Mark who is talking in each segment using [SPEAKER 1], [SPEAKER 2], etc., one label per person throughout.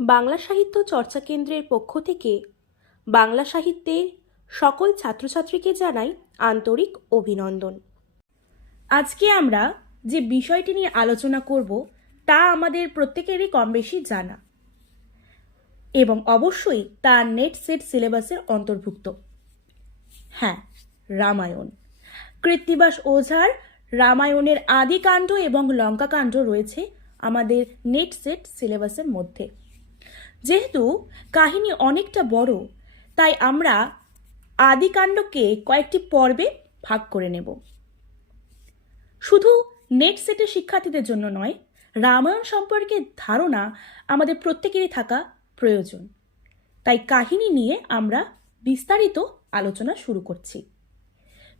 [SPEAKER 1] বাংলা সাহিত্য চর্চা কেন্দ্রের পক্ষ থেকে বাংলা সাহিত্যের সকল ছাত্রছাত্রীকে জানাই আন্তরিক অভিনন্দন। আজকে আমরা যে বিষয়টি নিয়ে আলোচনা করব, তা আমাদের প্রত্যেকেরই কম বেশি জানা এবং অবশ্যই তা নেট সেট সিলেবাসের অন্তর্ভুক্ত। হ্যাঁ রামায়ণ। কৃত্তিবাস ওঝার রামায়ণের আদিকাণ্ড এবং লঙ্কাকাণ্ড রয়েছে আমাদের নেট সেট সিলেবাসের মধ্যে। যেহেতু কাহিনী অনেকটা বড়, তাই আমরা আদিকাণ্ডকে কয়েকটি পর্বে ভাগ করে নেব। শুধু নেট সেটের শিক্ষার্থীদের জন্য নয়, রামায়ণ সম্পর্কে ধারণা আমাদের প্রত্যেকেরই থাকা প্রয়োজন। তাই কাহিনী নিয়ে আমরা বিস্তারিত আলোচনা শুরু করছি।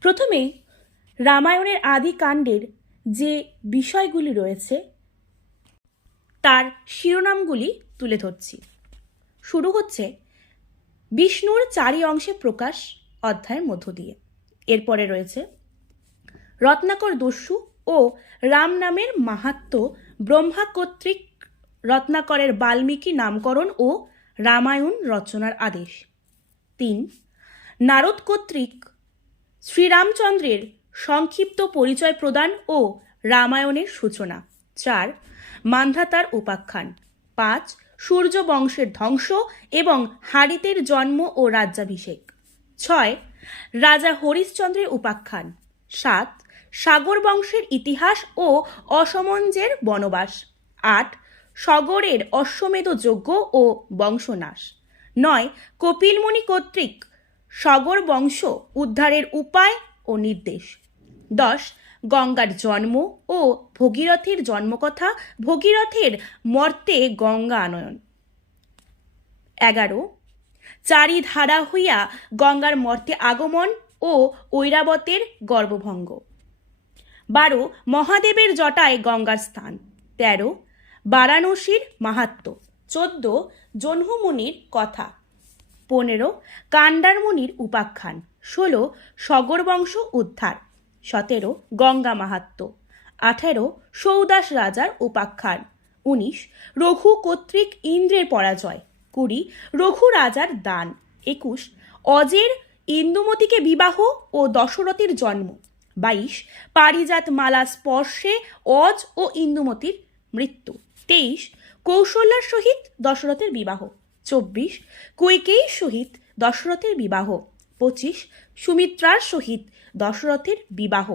[SPEAKER 1] প্রথমেই রামায়ণের আদি কাণ্ডের যে বিষয়গুলি রয়েছে, তার শিরোনামগুলি তুলে ধরছি। শুরু হচ্ছে বিষ্ণুর চারি অংশে প্রকাশ অধ্যায়ের মধ্য দিয়ে। এরপরে রয়েছে রত্নাকর দস্যু ও রাম নামের মাহাত্ম ব্রহ্মা কর্তৃক রত্নাকরের বাল্মীকি নামকরণ ও রামায়ণ রচনার আদেশ। তিন, নারদ কর্তৃক শ্রীরামচন্দ্রের সংক্ষিপ্ত পরিচয় প্রদান ও রামায়ণের সূচনা। চার, মান্ধাতার উপাখ্যান। পাঁচ সূর্য বংশের ধ্বংস এবং হারিতের জন্ম ও রাজ্যাভিষেক। ছয়, রাজা হরিশ্চন্দ্রের উপাখ্যান। সাত, সাগর বংশের ইতিহাস ও অসমঞ্জের বনবাস। আট, সগরের অশ্বমেধ যজ্ঞ ও বংশনাশ। নয় কপিলমণি কর্তৃক সগর বংশ উদ্ধারের উপায় ও নির্দেশ। দশ গঙ্গার জন্ম ও ভগীরথের জন্মকথা, ভগীরথের মর্তে গঙ্গা আনয়ন। এগারো চারি ধারা হইয়া গঙ্গার মর্তে আগমন ও ঐরাবতের গর্ভভঙ্গ বারো, মহাদেবের জটায় গঙ্গার স্থান। তেরো, বারাণসীর মাহাত্ম চোদ্দ, জহ্নমুনির কথা। পনেরো, কান্ডারমুনির উপাখ্যান। ষোলো সগর বংশ উদ্ধার। সতেরো গঙ্গা মাহাত্ম। আঠেরো সৌদাস রাজার উপাখ্যান। উনিশ রঘু কর্তৃক ইন্দ্রের পরাজয়। কুড়ি রঘু রাজার দান। একুশ অজের ইন্দুমতিকে বিবাহ ও দশরথের জন্ম। বাইশ পারিজাত মালা স্পর্শে অজ ও ইন্দুমতির মৃত্যু। তেইশ কৌশল্যার সহিত দশরথের বিবাহ। চব্বিশ কৈকেয়ীর সহিত দশরথের বিবাহ। পঁচিশ সুমিত্রার সহিত দশরথের বিবাহ।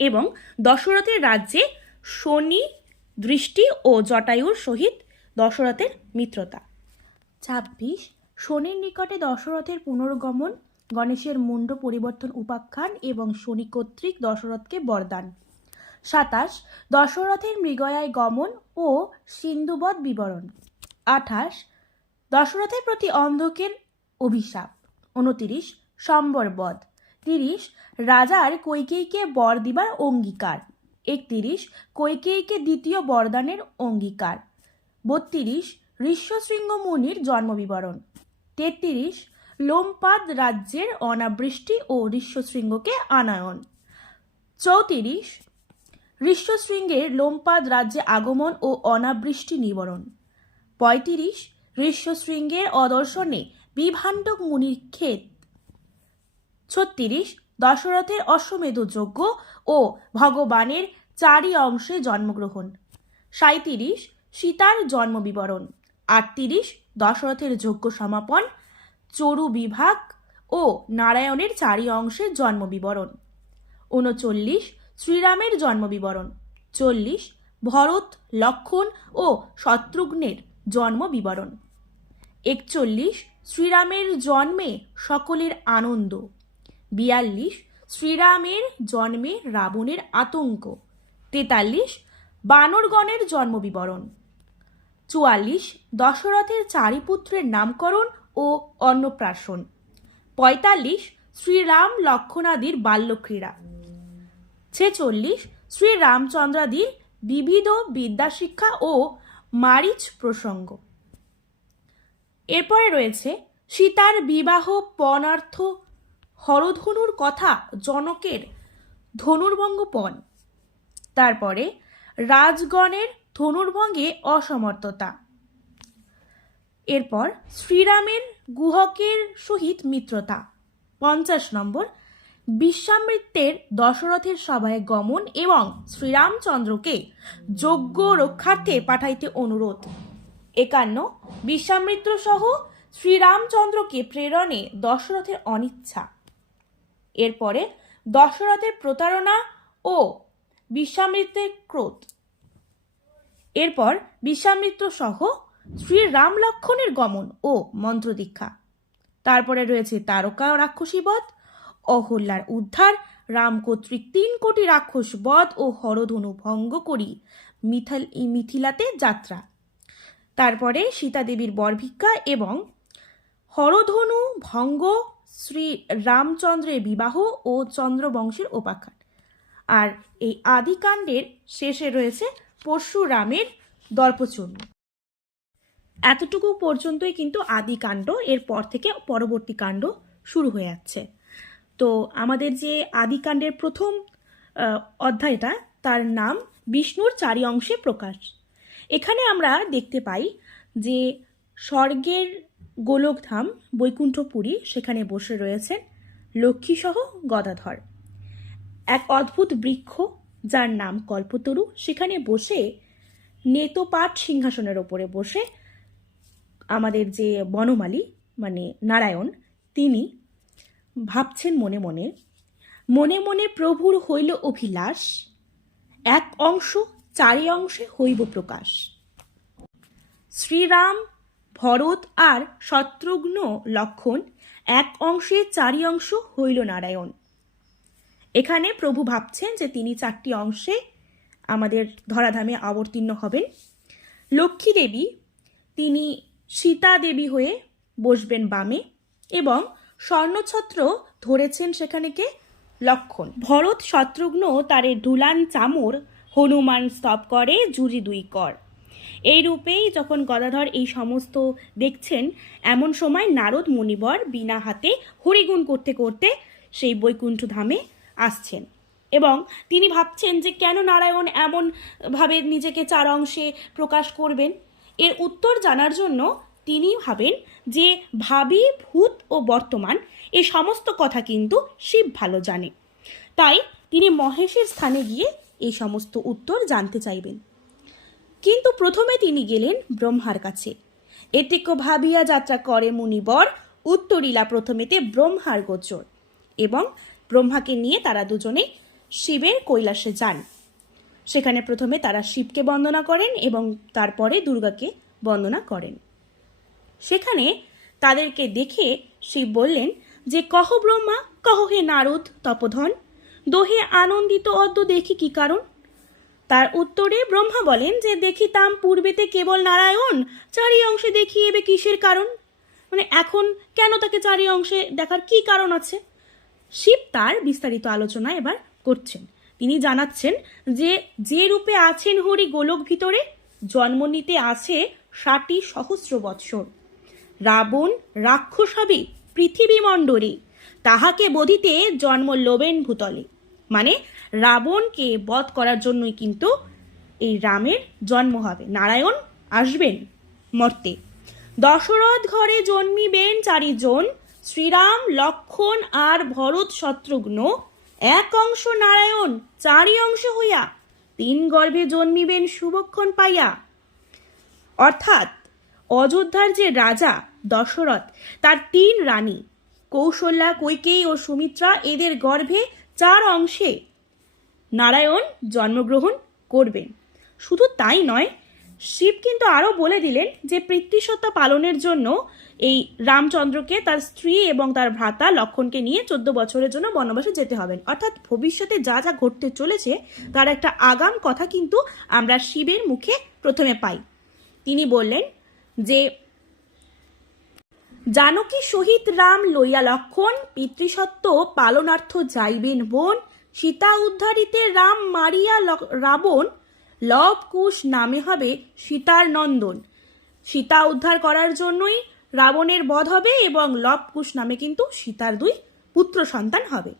[SPEAKER 1] এবং দশরথের রাজ্যে শনি, দৃষ্টি ও জটায়ুর সহিত দশরথের মিত্রতা। ছাব্বিশ শনির নিকটে দশরথের পুনর্গমন, গণেশের মুন্ড পরিবর্তন উপাখ্যান এবং শনি কর্তৃক দশরথকে বরদান। সাতাশ দশরথের মৃগয়ায় গমন ও সিন্ধুবধ বিবরণ। আঠাশ দশরথের প্রতি অন্ধকের অভিশাপ। উনতিরিশ, সম্বর বধ। তিরিশ, রাজার কৈকেয়ীকে বর দিবার অঙ্গীকার। একতিরিশ, কৈকেয়ীকে দ্বিতীয় বরদানের অঙ্গীকার। বত্রিশ, ঋষ্যশৃঙ্গ মুনির জন্মবিবরণ। তেত্রিশ, লোমপাদ রাজ্যের অনাবৃষ্টি ও ঋষ্যশৃঙ্গকে আনায়ন। চৌত্রিশ, ঋষ্যশৃঙ্গের লোমপাদ রাজ্যে আগমন ও অনাবৃষ্টি নিবরণ। পঁয়ত্রিশ, ঋষ্যশৃঙ্গের অদর্শনে বিভাণ্ডক মুনির ক্ষেত। ছত্রিশ, দশরথের অশ্বমেধ যজ্ঞ ও ভগবানের চারি অংশে জন্মগ্রহণ। সাঁত্রিশ সীতার জন্মবিবরণ আটত্রিশ, দশরথের যজ্ঞ সমাপন। চরু বিভাগ ও নারায়ণের চারি অংশের জন্মবিবরণ উনচল্লিশ, শ্রীরামের জন্মবিবরণ চল্লিশ, ভরত, লক্ষণ ও শত্রুঘ্নের জন্ম বিবরণ। একচল্লিশ শ্রীরামের জন্মে সকলের আনন্দ। বিয়াল্লিশ, শ্রীরামের জন্মে রাবণের আতঙ্ক। তেতাল্লিশ, বানরগণের জন্মবিবরণ। চুয়াল্লিশ, দশরথের চারি পুত্রের নামকরণ ও অন্নপ্রাশন। পঁয়তাল্লিশ, শ্রীরাম লক্ষণাদির বাল্যক্রীড়া। ছেচল্লিশ, শ্রীরামচন্দ্রাদির বিবিধ বিদ্যাশিক্ষা ও মারিচ প্রসঙ্গ। এরপরে রয়েছে, সীতার বিবাহ পণার্থ হরধনুর কথা জনকের ধনুর্ভঙ্গ পণ তারপরে রাজগণের ধনুর্ভঙ্গে অসমর্থতা। এরপর শ্রীরামের গুহকের সহিত মিত্রতা। পঞ্চাশ নম্বর, বিশ্বামৃত্যের দশরথের সভায় গমন এবং শ্রীরামচন্দ্রকে যোগ্য রক্ষার্থে পাঠাইতে অনুরোধ। একান্ন বিশ্বামিত্র সহ শ্রীরামচন্দ্রকে প্রেরণে দশরথের অনিচ্ছা। এরপরে দশরথের প্রতারণা ও বিশ্বামিত্রের ক্রোধ। এরপর বিশ্বামিত্র সহ শ্রী রাম লক্ষণের গমন ও মন্ত্রদীক্ষা। তারপরে রয়েছে তারকা রাক্ষসী বধ, অহল্যার উদ্ধার, রাম কর্তৃক তিন কোটি রাক্ষস বধ ও হরধনু ভঙ্গ করি মিথাল, মিথিলাতে যাত্রা। তারপরে সীতা দেবীর বরভিক্ষা এবং হরধনু ভঙ্গ শ্রী রামচন্দ্রের বিবাহ ও চন্দ্রবংশের উপাখ্যান। আর এই আদিকাণ্ডের শেষে রয়েছে পরশুরামের দর্পচূর্ণ। এতটুকু পর্যন্তই কিন্তু আদিকাণ্ড, এরপর থেকে পরবর্তী কাণ্ড শুরু হয়ে যাচ্ছে। তো আমাদের যে আদিকাণ্ডের প্রথম অধ্যায়টা, তার নাম বিষ্ণুর চারি অংশে প্রকাশ। এখানে আমরা দেখতে পাই যে স্বর্গের গোলকধাম বৈকুণ্ঠপুরী সেখানে বসে রয়েছেন লক্ষ্মীসহ গদাধর। এক অদ্ভুত বৃক্ষ যার নাম কল্পতরু সেখানে বসে নেতপাট সিংহাসনের ওপরে বসে আমাদের যে বনমালী মানে নারায়ণ, তিনি ভাবছেন মনে মনে মনে মনে প্রভুর হইল অভিলাষ, এক অংশ চারি অংশে হইব প্রকাশ। শ্রীরাম, ভরত আর শত্রুঘ্ন লক্ষণ এক অংশে চারি অংশ হইল নারায়ণ। এখানে প্রভু ভাবছেন যে তিনি চারটি অংশে আমাদের ধরাধামে অবতীর্ণ হবেন। লক্ষ্মী দেবী, তিনি সীতা দেবী হয়ে বসবেন বামে এবং স্বর্ণছত্র ধরেছেন সেখানে কে? লক্ষণ। ভরত, শত্রুঘ্ন তারে দুলান চামর হনুমান স্তব করে জুরি দুই কর। এই রূপেই যখন গদাধর এই সমস্ত দেখছেন, এমন সময় নারদ মুনিবর বিনা হাতে হরিগুণ করতে করতে সেই বৈকুণ্ঠ ধামে আসছেন। এবং তিনি ভাবছেন যে কেন নারায়ণ এমন ভাবে নিজেকে চার অংশে প্রকাশ করবেন? এর উত্তর জানার জন্য তিনি ভাবেন যে ভাবি, ভূত ও বর্তমান এ সমস্ত কথা কিন্তু শিব ভালো জানে। তাই তিনি মহেশের স্থানে গিয়ে এই সমস্ত উত্তর জানতে চাইবেন। কিন্তু প্রথমে তিনি গেলেন ব্রহ্মার কাছে। এতেক ভাবিয়া যাত্রা করে মুনিবর, উত্তরিলা প্রথমেতে ব্রহ্মার গোচর এবং ব্রহ্মাকে নিয়ে তারা দুজনে শিবের কৈলাসে যান। সেখানে প্রথমে তারা শিবকে বন্দনা করেন এবং তারপরে দুর্গাকে বন্দনা করেন। সেখানে তাদেরকে দেখে শিব বললেন যে, কহ ব্রহ্মা, কহ হে নারদ, তপধন দোহে আনন্দিত অদ্য দেখি কি কারণ? তার উত্তরে ব্রহ্মা বলেন যে দেখিতাম পূর্বেতে কেবল নারায়ণ, চারি অংশে দেখি এবে কিসের কারণ? মানে এখন কেন তাকে চারি অংশে দেখার কি কারণ আছে? শিব তার বিস্তারিত আলোচনা এবার করছেন। তিনি জানাচ্ছেন যে যে রূপে আছেন হরি গোলক ভিতরে জন্ম নিতে আছে ষাটি সহস্র বৎসর। রাবণ রাক্ষস হবে পৃথিবী মণ্ডলে তাহাকে বধিতে জন্ম লোবেন ভূতলে। মানে রাবণকে বধ করার জন্যই কিন্তু এই রামের জন্ম হবে। নারায়ণ আসবেন মর্তে। দশরথ ঘরে জন্মিবেন চারিজন, শ্রীরাম, লক্ষণ আর ভরত শত্রুঘ্ন। এক অংশ নারায়ণ, চারি অংশ হইয়া তিন গর্ভে জন্মিবেন শুভক্ষণ পাইয়া। অর্থাৎ অযোধ্যার যে রাজা দশরথ, তার তিন রানী কৌশল্যা কৈকেয়ী ও সুমিত্রা এদের গর্ভে চার অংশে নারায়ণ জন্মগ্রহণ করবেন। শুধু তাই নয়, শিব কিন্তু আরও বলে দিলেন যে পিতৃসত্তা পালনের জন্য এই রামচন্দ্রকে তার স্ত্রী এবং তার ভ্রাতা লক্ষণকে নিয়ে চোদ্দ বছরের জন্য বনবাসে যেতে হবেন। অর্থাৎ ভবিষ্যতে যা যা ঘটতে চলেছে, তার একটা আগাম কথা কিন্তু আমরা শিবের মুখে প্রথমে পাই। তিনি বললেন যে জানকী সহিত রাম লইয়া লক্ষণ পিতৃসত্ব পালনার্থ যাইবেন বোন, সীতা উদ্ধারিতে রাম মারিয়া রাবণ লব কুশ নামে হবে সীতার নন্দন। সীতা উদ্ধার করার জন্যই রাবণের বধ হবে এবং লব কুশ নামে কিন্তু সীতার দুই পুত্র সন্তান হবে।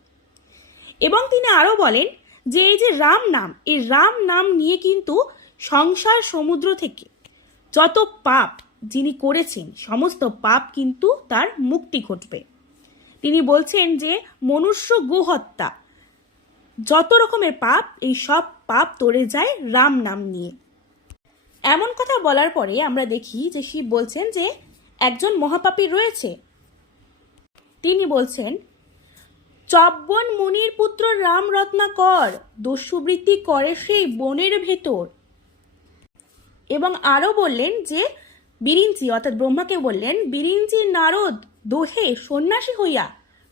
[SPEAKER 1] এবং তিনি আরও বলেন যে, এই যে রাম নাম, এই রাম নাম নিয়ে কিন্তু সংসার সমুদ্র থেকে যত পাপ যিনি করেছেন, সমস্ত পাপ কিন্তু তার মুক্তি ঘটবে। তিনি বলছেন যে, মনুষ্য গোহত্যা। যত রকমের পাপ, এই সব পাপ তরে যায় রাম নাম নিয়ে। এমন কথা বলার পরে আমরা দেখি যে শিব বলছেন যে, একজন মহাপাপী রয়েছে। তিনি বলছেন, চব্বন মুনির পুত্র রাম রত্নাকর দস্যুবৃত্তি করে সেই বনের ভেতর। এবং আরও বললেন যে বিরিঞ্চি, অর্থাৎ ব্রহ্মাকে বললেন, বিরিঞ্চি নারদ, দোহে সন্ন্যাসী হইয়া,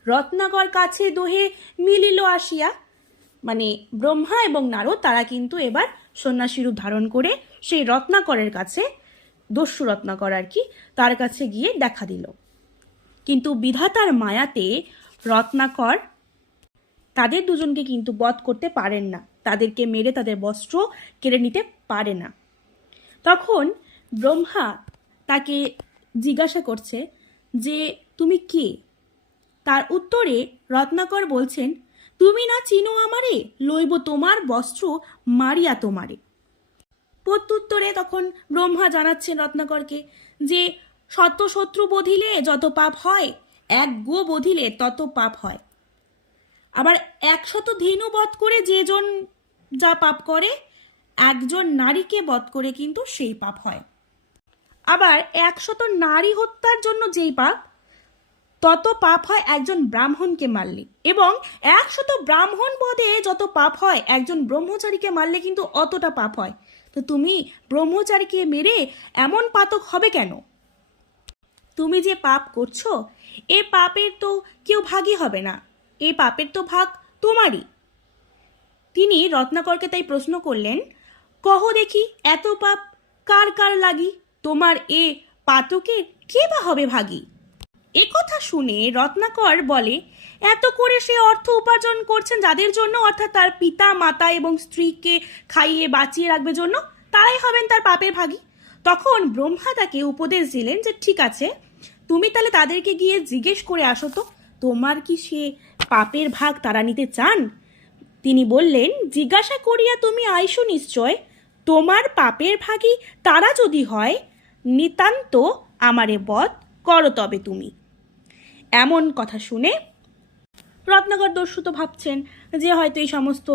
[SPEAKER 1] রত্নাকর কাছে দোহে মিলিল আসিয়া। মানে ব্রহ্মা এবং নারদ, তারা কিন্তু এবার সন্ন্যাসী রূপ ধারণ করে সেই রত্নাকরের কাছে, দস্যু রত্নাকর আর কি, তার কাছে গিয়ে দেখা দিল। কিন্তু বিধাতার মায়াতে রত্নাকর তাদের দুজনকে কিন্তু বধ করতে পারেন না। তাদেরকে মেরে তাদের বস্ত্র কেড়ে নিতে পারে না। তখন ব্রহ্মা তাকে জিজ্ঞাসা করছে যে, তুমি কে? তার উত্তরে রত্নাকর বলছেন, তুমি না চিনো আমারে? লইব তোমার বস্ত্র, মারিয়া তোমারে। প্রত্যুত্তরে তখন ব্রহ্মা জানাচ্ছেন রত্নাকরকে যে শত শত্রু বধিলে যত পাপ হয়, এক গো বধিলে তত পাপ হয়। আবার একশত ধেনু বধ করে যেজন যা পাপ করে, একজন নারীকে বধ করে কিন্তু সেই পাপ হয়। আবার একশত নারী হত্যার জন্য যেই পাপ, তত পাপ হয় একজন ব্রাহ্মণকে মারলে। এবং একশত ব্রাহ্মণ বধে যত পাপ হয়, একজন ব্রহ্মচারীকে মারলে কিন্তু অতটা পাপ হয়। তো তুমি ব্রহ্মচারীকে মেরে এমন পাতক হবে কেন? তুমি যে পাপ করছ, এ পাপের তো কেউ ভাগই হবে না। এ পাপের তো ভাগ তোমারই। তিনি রত্নাকরকে তাই প্রশ্ন করলেন, কহ দেখি এত পাপ কার কার লাগি? তোমার এ পাতকের কে বা হবে ভাগী? এ কথা শুনে রত্নাকর বলে, এত করে সে অর্থ উপার্জন করছেন যাদের জন্য? অর্থাৎ তার পিতা, মাতা এবং স্ত্রীকে খাইয়ে বাঁচিয়ে রাখবে জন্য? তারাই হবেন তার পাপের ভাগী? তখন ব্রহ্মা তাকে উপদেশ দিলেন যে, ঠিক আছে, তুমি তাহলে তাদেরকে গিয়ে জিজ্ঞেস করে আসো তো। তোমার কি সে পাপের ভাগ তারা নিতে চান? তিনি বললেন, জিজ্ঞাসা করিয়া তুমি আইসো নিশ্চয়। তোমার পাপের ভাগী তারা যদি হয় নিতান্ত আমারে বধ করো তবে তুমি। এমন কথা শুনে রত্নাকর দস্যু তো ভাবছেন যে হয়তো এই সমস্ত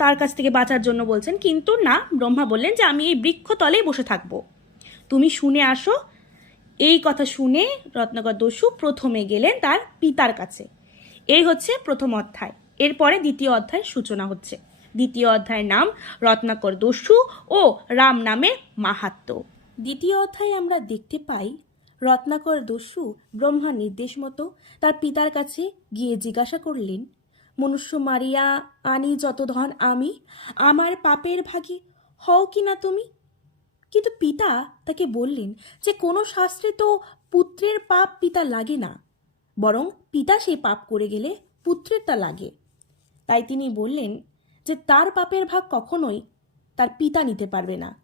[SPEAKER 1] তার কাছ থেকে বাঁচার জন্য বলছেন, কিন্তু না, ব্রহ্মা বললেন যে আমি এই বৃক্ষতলেই বসে থাকব। তুমি শুনে আসো। এই কথা শুনে রত্নাকর দস্যু প্রথমে গেলেন তার পিতার কাছে। এই হচ্ছে প্রথম অধ্যায়। এরপরে দ্বিতীয় অধ্যায়ের সূচনা হচ্ছে। দ্বিতীয় অধ্যায়ের নাম রত্নাকর দস্যু ও রাম নামে মাহাত্ম্য দ্বিতীয় অধ্যায়ে আমরা দেখতে পাই, রত্নাকর দস্যু ব্রহ্মার নির্দেশ মতো তার পিতার কাছে গিয়ে জিজ্ঞাসা করলেন, মনুষ্য মারিয়া, আনি যত ধন আমি, আমার পাপের ভাগী হও কি না তুমি? কিন্তু পিতা তাকে বললেন যে কোনো শাস্ত্রে তো পুত্রের পাপ পিতা লাগে না, বরং পিতা সেই পাপ করে গেলে পুত্রের তা লাগে। তাই তিনি বললেন যে তার পাপের ভাগ কখনোই তার পিতা নিতে পারবে না।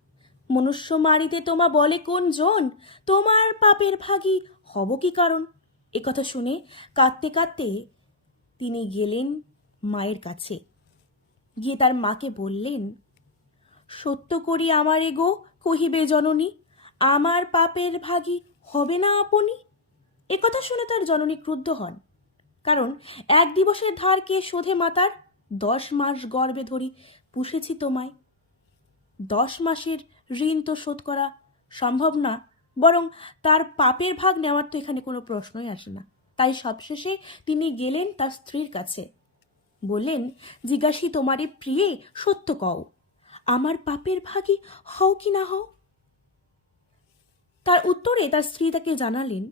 [SPEAKER 1] মনুষ্য মারিতে তোমা বলে কোন জন তোমার পাপের ভাগী হব কি কারণ? কথা শুনে কাঁদতে কাঁদতে তিনি গেলেন মায়ের কাছে। গিয়ে তার মাকে বললেন, সত্য করি আমার এগো কহিবে জননী, আমার পাপের ভাগী হবে না আপনি? একথা শুনে তার জননী ক্রুদ্ধ হন, কারণ এক দিবসের ধার কে শোধে মাতার? দশ মাস গর্বে ধরি পুষেছি তোমায়। দশ মাসের ঋণ তো শোধ করা সম্ভব না, বরং তার পাপের ভাগ নেওয়ার তো এখানে কোনো প্রশ্নই আসে না। তাই সবশেষে তিনি গেলেন তার স্ত্রীর কাছে। বললেন, জিজ্ঞাসি তোমারে প্রিয়ে, সত্য কও, আমার পাপের ভাগী হও কি না হও? তার উত্তরে তার স্ত্রী তাকে জানালেন,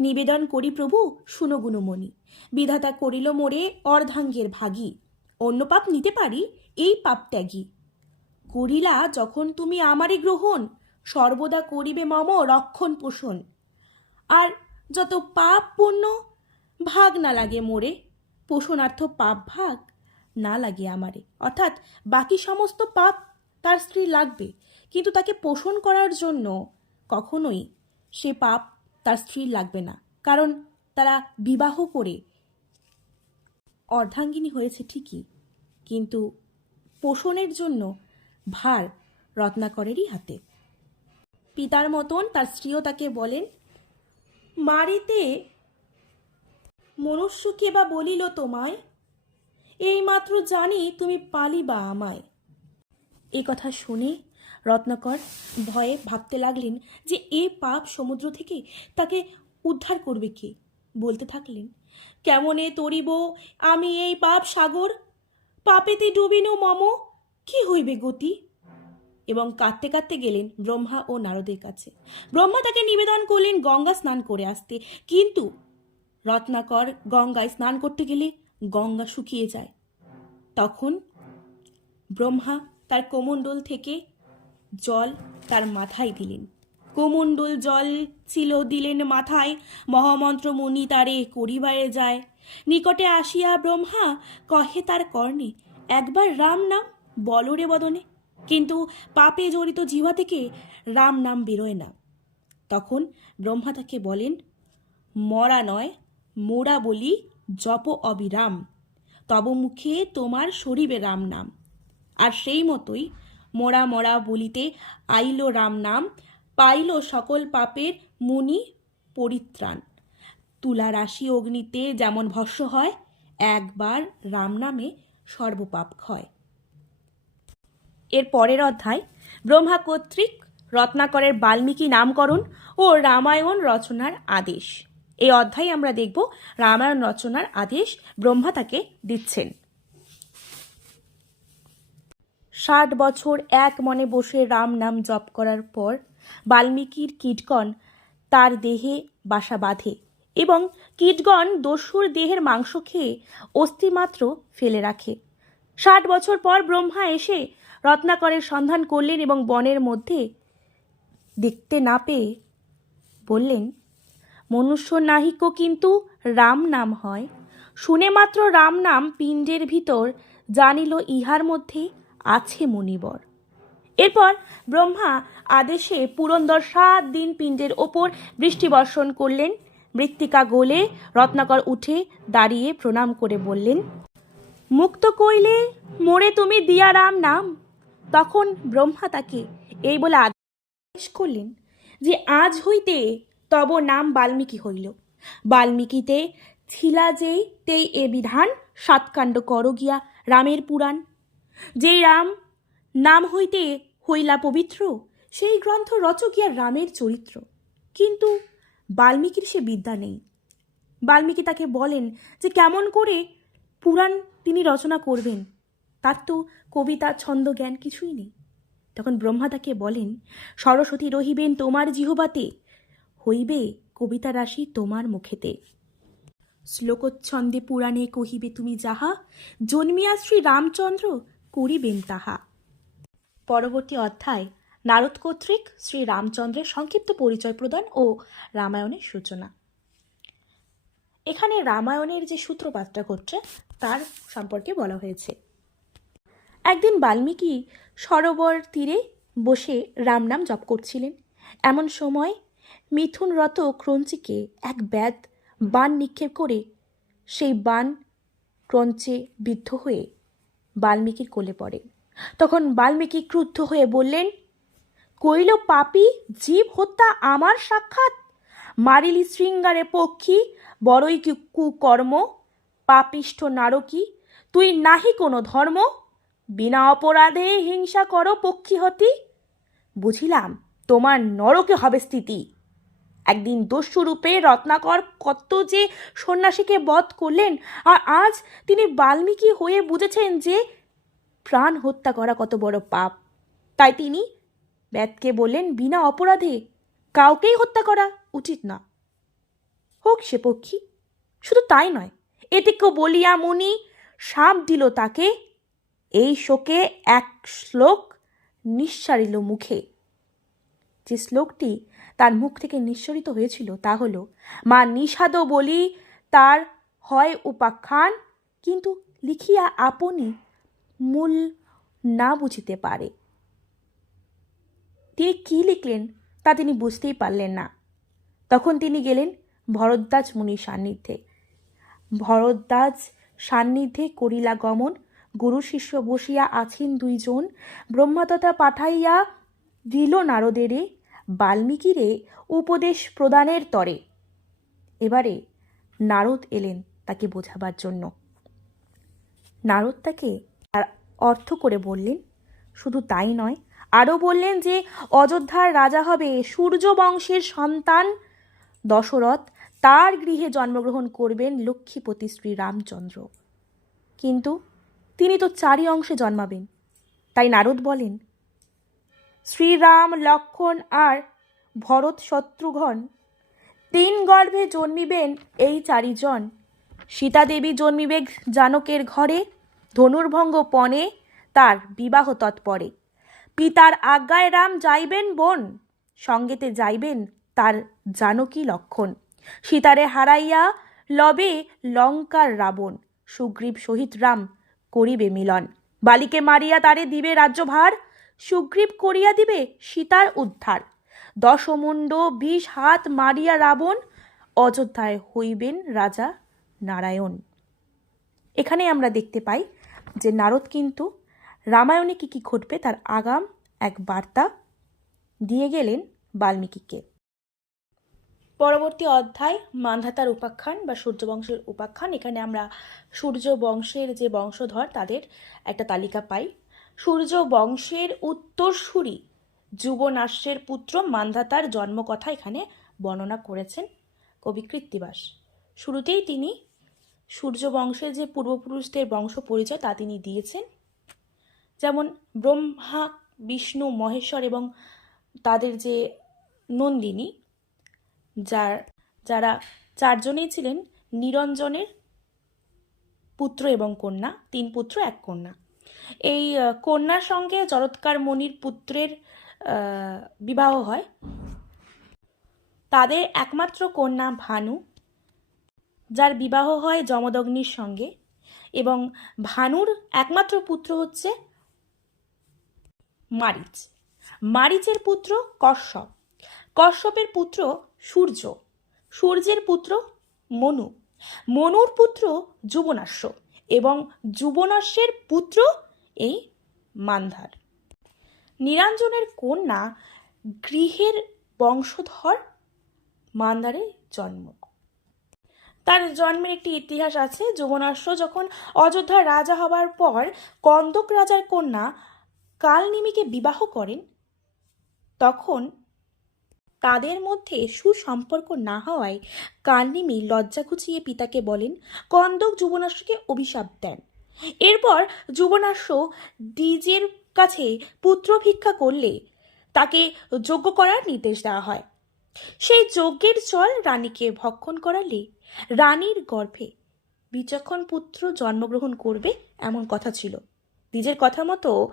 [SPEAKER 1] নিবেদন করি প্রভু, শুনো গুণমণি, বিধাতা করিল মোরে অর্ধাঙ্গের ভাগী অন্য পাপ নিতে পারি, এই পাপ ত্যাগী করিলা যখন তুমি আমারই গ্রহণ, সর্বদা করিবে মম রক্ষণ পোষণ। আর যত পাপ পুণ্য, ভাগ না লাগে মোরে, পোষণার্থ পাপ ভাগ না লাগে আমারে। অর্থাৎ বাকি সমস্ত পাপ তার স্ত্রী লাগবে, কিন্তু তাকে পোষণ করার জন্য কখনোই সে পাপ তার স্ত্রীর লাগবে না, কারণ তারা বিবাহ করে। অর্ধাঙ্গিনী হয়েছে ঠিকই, কিন্তু পোষণের জন্য ভার রত্নাকরেরই হাতে। পিতার মতন তার স্ত্রীও তাকে বলেন, মারিতে মনুষ্যকে বা বলিল তোমায়? এইমাত্র জানি তুমি পালিবা আমায়। এই কথা শুনে রত্নাকর ভয়ে ভাবতে লাগলেন যে এ পাপ সমুদ্র থেকে তাকে উদ্ধার করবে কে? বলতে থাকলেন, কেমনে তরিব? আমি এই পাপ সাগর? পাপেতে ডুবিনু মম? কি হইবে গতি? এবং কাঁদতে কাঁদতে গেলেন ব্রহ্মা ও নারদের কাছে। ব্রহ্মা তাকে নিবেদন করলেন গঙ্গা স্নান করে আসতে। কিন্তু রত্নাকর গঙ্গায় স্নান করতে গেলে গঙ্গা শুকিয়ে যায়। তখন ব্রহ্মা তার কোমণ্ডল থেকে জল তার মাথায় দিলেন। কোমণ্ডল জল ছিল দিলেন মাথায়। মহামন্ত্র মুনি তারে করিবারে যায়। নিকটে আসিয়া ব্রহ্মা কহে তার কর্ণে, একবার রাম নাম বলরে বদনে। কিন্তু পাপে জড়িত জিহ্বা থেকে রাম নাম বেরোয় না। তখন ব্রহ্মা তাকে বলেন, মরা নয়, মোরা বলি জপ অবিরাম। তব মুখে তোমার শরীবে রাম নাম। আর সেই মতোই মোরা মরা বলিতে আইল রাম নাম, পাইল সকল পাপের মুনি পরিত্রাণ। তুলা রাশি অগ্নিতে যেমন ভস্য হয়, একবার রাম নামে সর্বপাপ ক্ষয়। এর পরের অধ্যায়, ব্রহ্মা কর্তৃক রত্নাকরের বাল্মীকি নামকরণ ও রামায়ণ রচনার আদেশ। এই অধ্যায়ে আমরা দেখব রামায়ণ রচনার আদেশ ব্রহ্মা তাকে দিচ্ছেন। ষাট বছর এক মনে বসে রাম নাম জপ করার পর বাল্মীকির কীটগণ তার দেহে বাসা বাঁধে এবং কীটগণ দস্যুর দেহের মাংস খেয়ে অস্থিমাত্র ফেলে রাখে। ষাট বছর পর ব্রহ্মা এসে রত্নাকরের সন্ধান করলেন এবং বনের মধ্যে দেখতে না পেয়ে বললেন, মনুষ্য নাহিক কিন্তু রাম নাম হয়। শুনে মাত্র রাম নাম পিণ্ডের ভিতর জানিল ইহার মধ্যে আছে মুনিবর এরপর ব্রহ্মা আদেশে পুরন্দর সাত দিন পিণ্ডের ওপর বৃষ্টি বর্ষণ করলেন। মৃত্তিকা গোলে রত্নাকর উঠে দাঁড়িয়ে প্রণাম করে বললেন, মুক্ত কইলে মোরে তুমি দিয়া রাম নাম। তখন ব্রহ্মা তাকে এই বলে আদেশ করলেন যে আজ হইতে তব নাম বাল্মীকি হইল। বাল্মীকিতে ছিলা যেই তেই এ বিধান সাতকাণ্ড কর গিয়া রামের পুরাণ। যেই রাম নাম হইতে হইলা পবিত্র, সেই গ্রন্থ রচকিয়া রামের চরিত্র। কিন্তু বাল্মীকির সে বিদ্যা নেই। বাল্মীকি তাকে বলেন যে কেমন করে পুরাণ তিনি রচনা করবেন, তার তো কবিতা ছন্দ জ্ঞান কিছুই নেই। তখন ব্রহ্মা তাকে বলেন, সরস্বতী রহিবেন তোমার জিহবাতে, হইবে কবিতা রাশি তোমার মুখেতে। শ্লোকচ্ছন্দে পুরাণে কহিবে তুমি যাহা, জন্মিয়া শ্রী রামচন্দ্র করিবেন তাহা। পরবর্তী অধ্যায়, নারদ কর্তৃক শ্রী রামচন্দ্রের সংক্ষিপ্ত পরিচয় প্রদান ও রামায়ণের সূচনা। এখানে রামায়ণের যে সূত্রপাতটা ঘটছে, তার সম্পর্কে বলা হয়েছে। একদিন বাল্মীকি সরোবর তীরে বসে রাম নাম জপ করছিলেন। এমন সময় মিথুনরত ক্রঞ্চিকে এক ব্যাদ বান নিক্ষেপ করে সেই বান ক্রঞ্চে বিদ্ধ হয়ে বাল্মীকির কোলে পড়ে। তখন বাল্মীকি ক্রুদ্ধ হয়ে বললেন, কইল পাপি জীব হত্যা আমার সাক্ষাৎ। মারিলি শৃঙ্গারে পক্ষী, বড়ই কুকর্ম পাপিষ্ঠ নারকী, তুই নাহি কোনো ধর্ম। বিনা অপরাধে হিংসা করো পক্ষী হতি। বুঝিলাম, তোমার নরকে হবে স্থিতি। একদিন দস্যুরূপে রত্নাকর কত যে সন্ন্যাসীকে বধ করলেন, আর আজ তিনি বাল্মীকি হয়ে বুঝেছেন যে প্রাণ হত্যা করা কত বড় পাপ। তাই তিনি ব্যাদকে বললেন, বিনা অপরাধে কাউকেই হত্যা করা উচিত না। হোক সে পক্ষী, শুধু তাই নয় এটিকে বলিয়া মুনি সাপ দিল তাকে এই শোকে এক শ্লোক নিঃসারিল মুখে। যে শ্লোকটি তার মুখ থেকে নিঃসরিত হয়েছিল তা হল, মা নিষাদ বলি তার হয় উপাখ্যান, কিন্তু লিখিয়া আপনি মূল না বুঝিতে পারে। তিনি কী লিখলেন তা তিনি বুঝতেই পারলেন না। তখন তিনি গেলেন ভরদ্বাজ মুনির সান্নিধ্যে। ভরদ্বাজ সান্নিধ্যে করিলা গমন গুরু শিষ্য বসিয়া আছেন দুইজন। ব্রহ্মতথা পাঠাইয়া দিল নারদেরে, বাল্মীকিরে উপদেশ প্রদানের তরে। এবারে নারদ এলেন তাকে বোঝাবার জন্য। নারদ তাকে তার অর্থ করে বললেন, শুধু তাই নয়, আরও বললেন যে অযোধ্যার রাজা হবে সূর্য বংশের সন্তান দশরথ। তার গৃহে জন্মগ্রহণ করবেন লক্ষ্মীপতি শ্রী রামচন্দ্র। কিন্তু তিনি তো চারি অংশে জন্মাবেন। তাই নারদ বলেন, শ্রীরাম, লক্ষণ আর ভরত শত্রুঘ্ন তিন গর্ভে জন্মিবেন এই চারিজন। সীতাদেবী জন্মিবে জানকের ঘরে, ধনুর্ভঙ্গ পণে তার বিবাহ তৎপরে। পিতার আজ্ঞায় রাম যাইবেন বোন, সঙ্গেতে যাইবেন তার জানকী লক্ষণ। সীতারে হারাইয়া লবে লঙ্কার রাবণ, সুগ্রীব সহিত রাম করিবে মিলন। বালিকে মারিয়া তারে দিবে রাজ্যভার, সুগ্রীব করিয়া দিবে সীতার উদ্ধার। দশমুণ্ড বিষ হাত মারিয়া রাবণ, অযোধ্যায় হইবেন রাজা নারায়ণ। এখানে আমরা দেখতে পাই যে নারদ কিন্তু রামায়ণে কী কী ঘটবে তার আগাম এক বার্তা দিয়ে গেলেন বাল্মীকিকে। পরবর্তী অধ্যায় মান্ধাতার উপাখ্যান বা সূর্যবংশের উপাখ্যান। এখানে আমরা সূর্য বংশের যে বংশধর, তাদের একটা তালিকা পাই। সূর্য বংশের উত্তরসূরি যুবনাশ্যের পুত্র মান্ধাতার জন্মকথা এখানে বর্ণনা করেছেন কবি কৃত্তিবাস। শুরুতেই তিনি সূর্য বংশের যে পূর্বপুরুষদের বংশ পরিচয়, তা তিনি দিয়েছেন। যেমন ব্রহ্মা, বিষ্ণু, মহেশ্বর এবং তাদের যে নন্দিনী যার, যারা চারজনেই ছিলেন নিরঞ্জনের পুত্র এবং কন্যা, তিন পুত্র, এক কন্যা। এই কন্যার সঙ্গে জরৎকার মণির পুত্রের বিবাহ হয়। তাদের একমাত্র কন্যা ভানু, যার বিবাহ হয় যমদগ্নির সঙ্গে এবং ভানুর একমাত্র পুত্র হচ্ছে মারিচ। মারিচের পুত্র কশ্যপ। কশ্যপের পুত্র সূর্য। সূর্যের পুত্র মনু। মনুর পুত্র যুবনাশ্য এবং যুবনাশ্যের পুত্র এই মান্ধার। নিরঞ্জনের কন্যা গৃহের বংশধর মান্দারের জন্ম। তার জন্মের একটি ইতিহাস আছে। যুবনাশ্য যখন অযোধ্যার রাজা হবার পর কন্দক রাজার কন্যা কালনিমিকে বিবাহ করেন, তখন তাদের মধ্যে সুসম্পর্ক না হওয়ায় কালনিমি লজ্জা ঘুচিয়ে পিতাকে বলেন, কন্দক যুবনাশ্বকে অভিশাপ দেন। এরপর যুবনাশ্য দ্বিজের কাছে পুত্র ভিক্ষা করলে তাকে যজ্ঞ করার নির্দেশ দেওয়া হয়। সেই যজ্ঞের জল রানীকে ভক্ষণ করালে রানীর গর্ভে বিচক্ষণ পুত্র জন্মগ্রহণ করবে এমন কথা ছিল। নিজের কথা মতো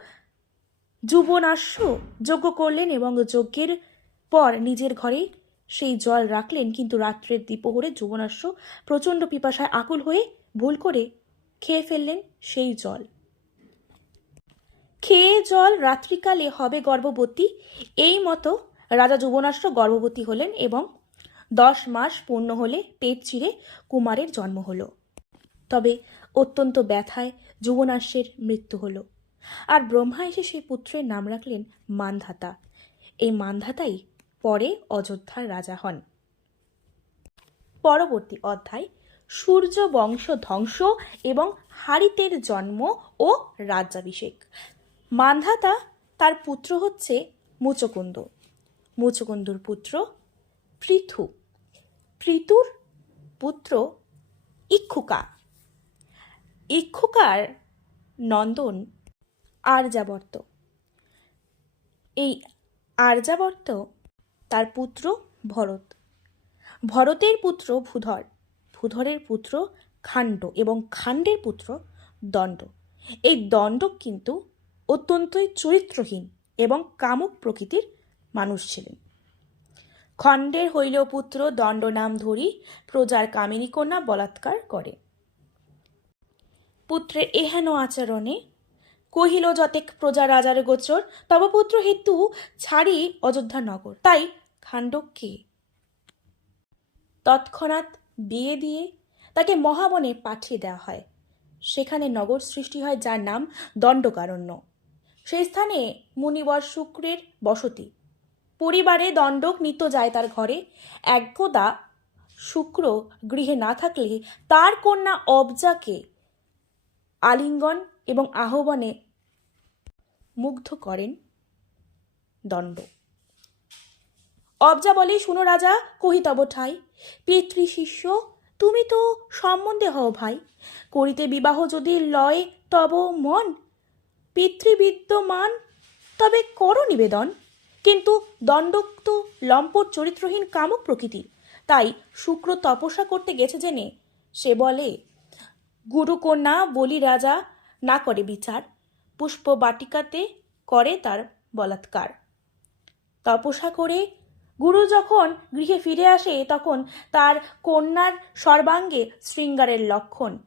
[SPEAKER 1] যুবনাশ্য যজ্ঞ করলেন এবং যজ্ঞের পর নিজের ঘরে সেই জল রাখলেন, কিন্তু রাত্রের দ্বিপ্রহরে যুবনাশ্য প্রচণ্ড পিপাসায় আকুল হয়ে ভুল করে খেয়ে ফেললেন সেই জল। খেয়ে জল রাত্রিকালে হবে গর্ভবতী, এই মতো রাজা যুবনাশ্র গর্ভবতী হলেন এবং দশ মাস পূর্ণ হলে পেট চিরে কুমারের জন্ম হলো। তবে অত্যন্ত ব্যথায় যুবনাশ্বের মৃত্যু হলো। আর ব্রহ্মা এসে সেই পুত্রের নাম রাখলেন মানধাতা। এই মানধাতাই পরে অযোধ্যার রাজা হন। পরবর্তী অধ্যায়, সূর্য বংশ ধ্বংস এবং হারিতের জন্ম ও রাজ্যাভিষেক। মান্ধাতা তার পুত্র হচ্ছে মুচকুন্দ। মুচকুন্দুর পুত্র পৃথু। পৃথুর পুত্র ইক্ষুকা। ইক্ষুকার নন্দন আর্যাবর্ত। এই আর্যাবর্ত তার পুত্র ভরত। ভরতের পুত্র ভূধর। ভূধরের পুত্র খাণ্ড এবং খাণ্ডের পুত্র দণ্ড। এই দণ্ড কিন্তু অত্যন্তই চরিত্রহীন এবং কামুক প্রকৃতির মানুষ ছিলেন। খণ্ডের হইল পুত্র দণ্ড নাম ধরি প্রজার কামিনী কন্যা বলাৎকার করে। পুত্রের এহেন আচরণে কহিল যতেক প্রজা রাজার গোচর তব পুত্র হেতু ছাড়ি অযোধ্যা নগর। তাই খাণ্ডবকে তৎক্ষণাৎ বিয়ে দিয়ে তাকে মহাবনে পাঠিয়ে দেওয়া হয়। সেখানে নগর সৃষ্টি হয় যার নাম দণ্ডকারণ্য। সেই স্থানে মুনিবর শুক্রের বসতি। পরিবারে দণ্ডক নিত্য যায় তার ঘরে। একদা শুক্র গৃহে না থাকলে তার কন্যা অবজাকে আলিঙ্গন এবং আহ্বানে মুগ্ধ করেন দণ্ড। অবজা বলে, শুনো রাজা কহিতব ঠাই, পিতৃ শিষ্য, তুমি তো সম্বন্ধে হও ভাই, করিতে বিবাহ যদি লয় তব মন, পিতৃবিদ্যমান তবে করো নিবেদন। কিন্তু দণ্ডক তো লম্পট চরিত্রহীন কামক প্রকৃতির তাই শুক্র তপস্যা করতে গেছে জেনে সে বলে, গুরুকন্যা বলি রাজা, না করে বিচার পুষ্প বাটিকাতে করে তার বলাৎকার। তপস্যা করে গুরু যখন গৃহে ফিরে আসে, তখন তার কন্যার সর্বাঙ্গে শৃঙ্গারের লক্ষণ।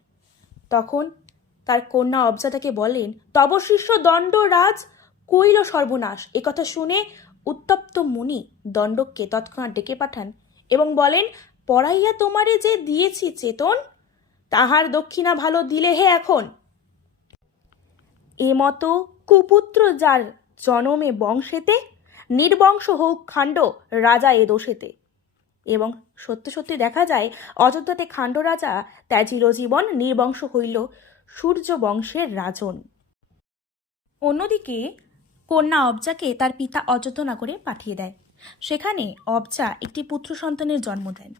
[SPEAKER 1] তখন তার কন্যা অবজা তাকে বলেন, তব শিষ্য দণ্ড রাজ কইল সর্বনাশ। একথা শুনে উত্তপ্ত মুনি দণ্ডককে তৎক্ষণাৎ ডেকে পাঠান এবং বলেন পড়াইয়া তোমারে যে দিয়েছি চেতন, তাহার দক্ষিণা ভালো দিলে হে এখন? এ মতো কুপুত্র যার জনমে বংশেতে, নির্বংশ হোক খাণ্ড রাজা এ দোষেতে। এবং সত্যি সত্যি দেখা যায়, অযোধ্যাতে খাণ্ড রাজা ত্যাজির জীবন নির্বংশ হইল সূর্য বংশের রাজন। অন্যদিকে, কন্যা অবজাকে তার পিতা অযোধ্যা করে পাঠিয়ে দেয়। সেখানে অবজা একটি পুত্র সন্তানের জন্ম দেন।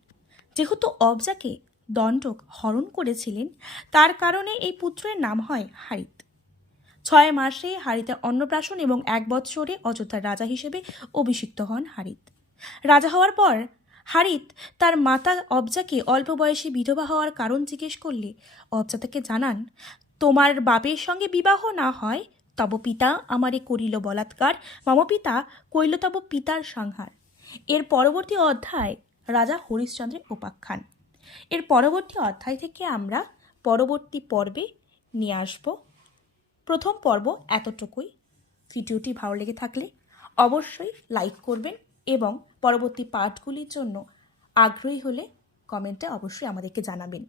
[SPEAKER 1] যেহেতু অবজাকে দণ্ডক হরণ করেছিলেন, তার কারণে এই পুত্রের নাম হয় হারিত। ছয় মাসে হারিতে অন্নপ্রাশন এবং এক বৎসরে অযোধ্যার রাজা হিসেবে অভিষিক্ত হন হারিত। রাজা হওয়ার পর হারিত তার মাতা অবজাকে অল্প বয়সে বিধবা হওয়ার কারণ জিজ্ঞেস করলে, অবজা তাকে জানান, তোমার বাপের সঙ্গে বিবাহ না হয়, তব পিতা আমারে করিল বলাৎকার, মম পিতা কইল তব পিতার সংহার। এর পরবর্তী অধ্যায় রাজা হরিশ্চন্দ্রের উপাখ্যান। এর পরবর্তী অধ্যায় থেকে আমরা পরবর্তী পর্বে নিয়ে আসব। প্রথম পর্ব এতটুকুই। ভিডিওটি ভালো লেগে থাকলে অবশ্যই লাইক করবেন এবং পরবর্তী পার্টগুলির জন্য আগ্রহী হলে কমেন্টে অবশ্যই আমাদেরকে জানাবেন।